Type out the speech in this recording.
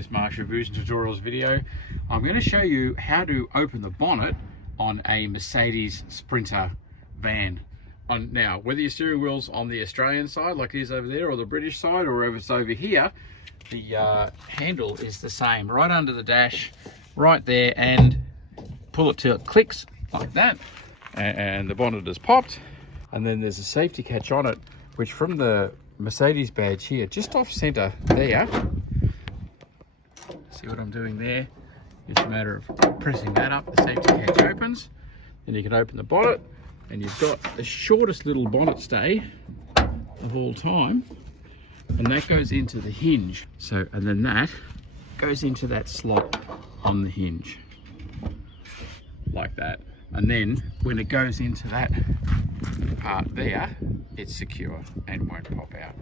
this Marsh Reviews and Tutorials video. I'm going to show you how to open the bonnet on a Mercedes Sprinter van. Now, whether your steering wheel's on the Australian side like it is over there, or the British side, or if it's over here, the handle is the same, right under the dash, right there, and pull it till it clicks like that, and the bonnet is popped. And then there's a safety catch on it, which from the Mercedes badge here, just off center there, see what I'm doing there? It's a matter of pressing that up, the safety catch opens, then you can open the bonnet, and you've got the shortest little bonnet stay of all time, and that goes into the hinge. So, and then that goes into that slot on the hinge, like that. And then when it goes into that part there, it's secure and won't pop out.